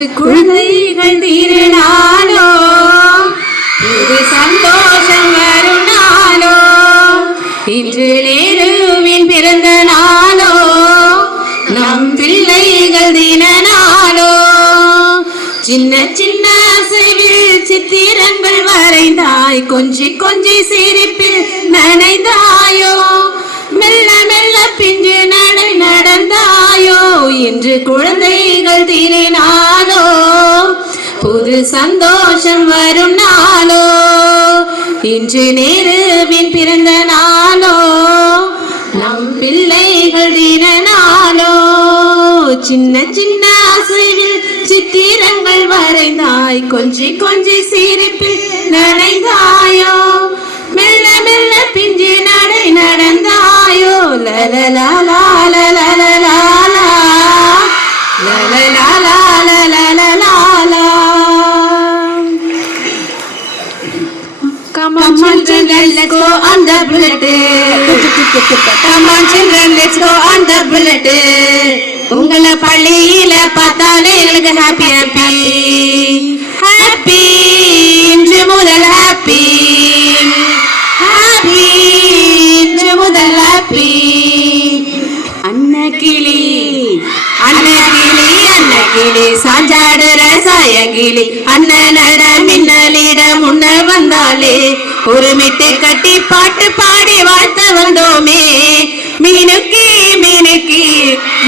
குழந்தைகள் திருநாளோ இது சந்தோஷம் வரும் நாளோ. இன்று நேருவின் பிறந்த நாளோ நம் பிள்ளைகள் தின நாளோ. சின்ன சின்ன அசைவில் சித்திரங்கள் வரைந்தாய் கொஞ்சி கொஞ்சி சிரிப்பில் நனைந்தாயோ. என்று குழந்தைகள் திருநாளோ புது சந்தோஷம் வரும் நாளோ இன்று நேருவின் பிறந்த நாளோ நம் பிள்ளைகள் தின சின்ன சின்ன அசைவில் சித்திரங்கள் வரைந்தாய் கொஞ்சி கொஞ்சி சிரிப்பில் நனைந்தாயோ மெல்ல மெல்ல பிஞ்சு நடை நடந்தாயோ லலலா லலலா Come on, children, let's go on the bullet. Come on, children, let's go on the bullet. உங்களை பள்ளியில பார்த்தாலே எங்களுக்கு ஹாப்பி ஹாப்பி ஹாப்பி இன்று முதல் சாஞ்சாடுற சாயங்கிளி அண்ணனட மின்னலிட முன்ன வந்தாலே உருமிட்டு கட்டி பாட்டு பாடி வாழ்த்த வந்தோமே. மீனுக்கு மீனுக்கு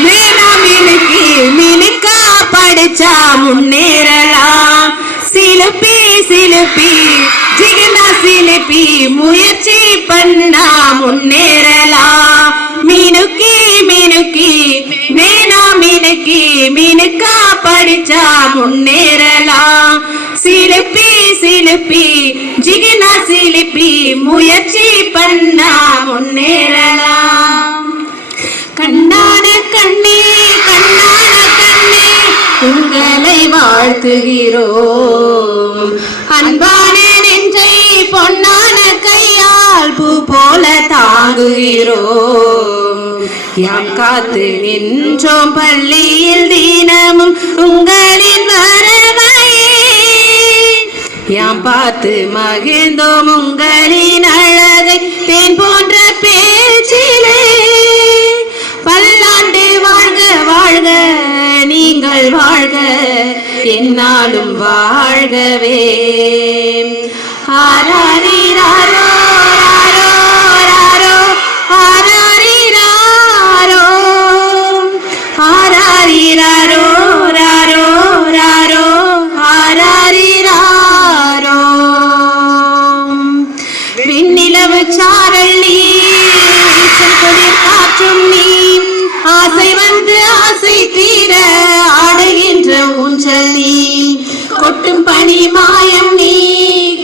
மேலா மீனுக்கு மீனுக்கா படிச்சா முன்னேறலாம் சிலுப்பி சிலுப்பி ஜிகிந்தா சிலுப்பி முயற்சி பண்ணா முன்னேற. படிச்சா முன்னேறலாம் சிலுப்பி சிலுப்பி ஜிகினா சிலுப்பி முயற்சி பண்ணா முன்னேறலாம் கண்ணான கண்ணே கண்ணான கண்ணே உங்களை வாழ்த்துகிறோம். அன்பான நெஞ்சை பொன்னான கையால் பூ போல தாங்குகிறோம். யாம் காத்து நின்றோம் பள்ளியில் தினமும் உங்களின் வரவையே யாம் பார்த்து மகிழ்ந்தோம் உங்களின் அழகை தேன் போன்ற பேச்சிலே. பல்லாண்டு வாழ்க வாழ்க நீங்கள் வாழ்க என்னாலும் வாழ்கவே. ஆராரீராரா ஆராரிராரோ ராரோ ராரோ ஆராரிராரோ விண்ணிலவு சாரல் நீ குளிர் காற்றும் நீ ஆசை வந்து ஆசை தீர ஆடுகின்ற ஊஞ்சல் நீ கொட்டும் பனி மாயம் நீ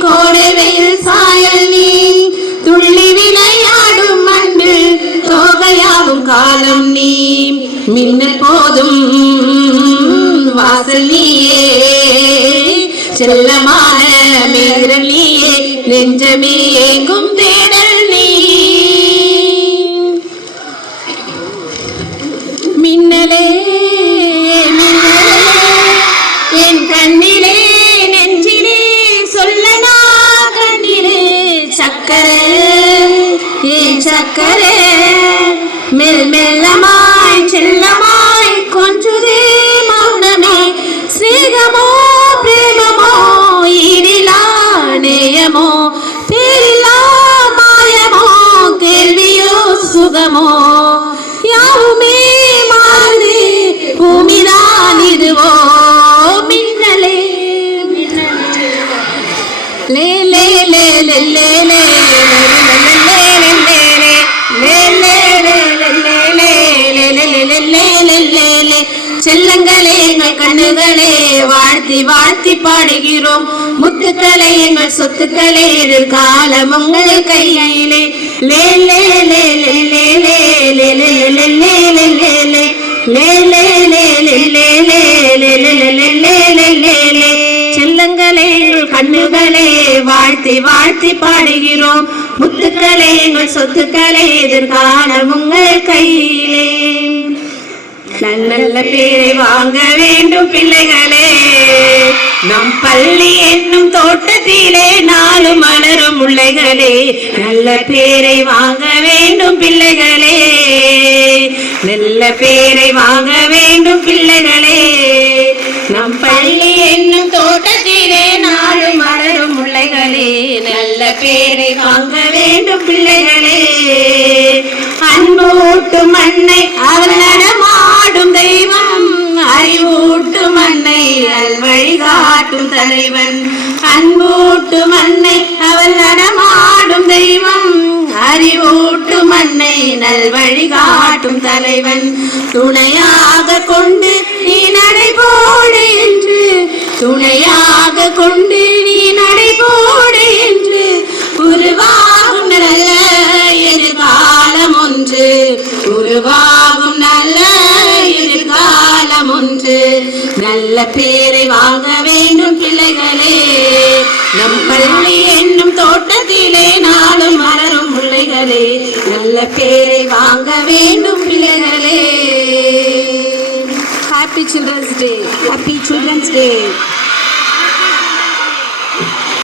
கோடை வெயில் சாயல் நீ துள்ளி விளையாடும் தோகையாகும் காலம் നിന്നെ പോതും വാസലിയേ ചെല്ലമാണ് മേരമിയേ നെഞ്ചമിയേ കും சுகமோ யாவுமே மாறுதே பூமிதான் இதுவோ மின்னலே லே லே லே லே லே லே செல்லங்களே எங்கள் கண்ணுகளே வாழ்த்தி வாழ்த்தி பாடுகிறோம் முத்துக்களே எங்கள் சொத்துக்களே இது காலம் உங்கள் கையிலே லே லே லே லே லே லே லே லே லே லே லே லே லே செல்லங்களே எங்கள் கண்ணுகளே வாழ்த்தி வாழ்த்தி பாடுகிறோம் முத்துக்களே எங்கள் சொத்துக்களே எதிர்காலம் உங்கள் கையிலே நல்ல நல்ல பேரை வாங்க வேண்டும் பிள்ளைகளே நம் பள்ளி என்னும் தோட்டத்திலே நாலு மலரும் முல்லைகளே. நல்ல பேரை வாங்க வேண்டும் பிள்ளைகளே. நல்ல பேரை வாங்க வேண்டும் பிள்ளைகளே. நம் பள்ளி என்னும் தோட்டத்திலே நாலு மலரும் முல்லைகளே. நல்ல பேரை வாங்க வேண்டும் பிள்ளைகளே. அன்பு ஊட்டும் மண்ணை அவர் நடமாடும் வழிகாட்டும் தலைவன். அன்பூட்டும் மண்ணை அவள் நடமாடும் தெய்வம். அறிவூட்டும் மண்ணை நல் வழிகாட்டும் தலைவன். துணையாக கொண்டு நீ நடை போடு என்று. துணையாக கொண்டு நீ நடை போடு என்று. உருவாகும் நல்ல எதிர்காலம் ஒன்று. உருவா நலம் ஒன்று நல்ல பேரை வாங்க வேண்டும் பிள்ளைகளே. நம் பள்ளி என்னும் தோட்டத்திலே நாளும் வளரும் பிள்ளைகளே. நல்ல பேரை வாங்க வேண்டும் பிள்ளைகளே. Happy children's day happy children's day